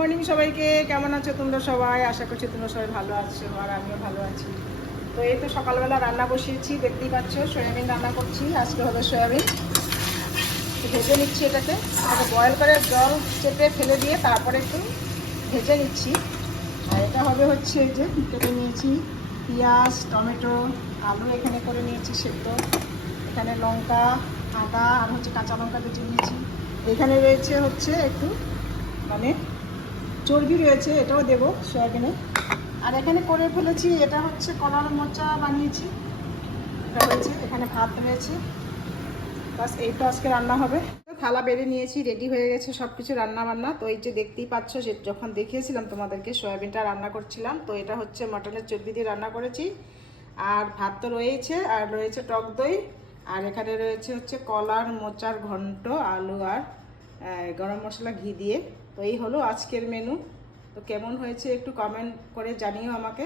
Morning সবাইকে, কেমন আছো তোমরা সবাই? আশা করছি তোমরা সবাই ভালো আছো আর আমিও ভালো আছি। তো এই তো সকালবেলা রান্না বসিয়েছি, দেখতেই পাচ্ছ সয়াবিন রান্না করছি। আজকে হবে সয়াবিন, ভেজে নিচ্ছি এটাকে বয়েল করে জল চেপে ফেলে দিয়ে তারপরে একটু ভেজে নিচ্ছি। আর এটা হবে হচ্ছে এই যে কেটে নিয়েছি পেঁয়াজ, টমেটো, আলু এখানে করে নিয়েছি সেদ্ধ, এখানে লঙ্কা, আদা আর হচ্ছে কাঁচা লঙ্কা বেটে নিয়েছি। এখানে রয়েছে হচ্ছে একটু মানে চর্বি রয়েছে, এটাও দেবো সয়াবিনে। আর এখানে করে ফেলেছি, এটা হচ্ছে কলার মোচা বানিয়েছি, এটা হয়েছে। এখানে ভাত রয়েছে, বাস এই তো আজকে রান্না হবে। থালা বেড়ে নিয়েছি, রেডি হয়ে গেছে সব কিছু রান্না বান্না। তো এই যে দেখতেই পাচ্ছ, যে যখন দেখিয়েছিলাম তোমাদেরকে সয়াবিনটা রান্না করছিলাম, তো এটা হচ্ছে মটনের চর্বি দিয়ে রান্না করেছি। আর ভাত তো রয়েছে, আর রয়েছে টক দই, আর এখানে রয়েছে হচ্ছে কলার মোচার ঘন্ট, আলু আর গরম মশলা ঘি দিয়ে। তো এই হলো আজকের মেনু। তো কেমন হয়েছে একটু কমেন্ট করে জানিও আমাকে।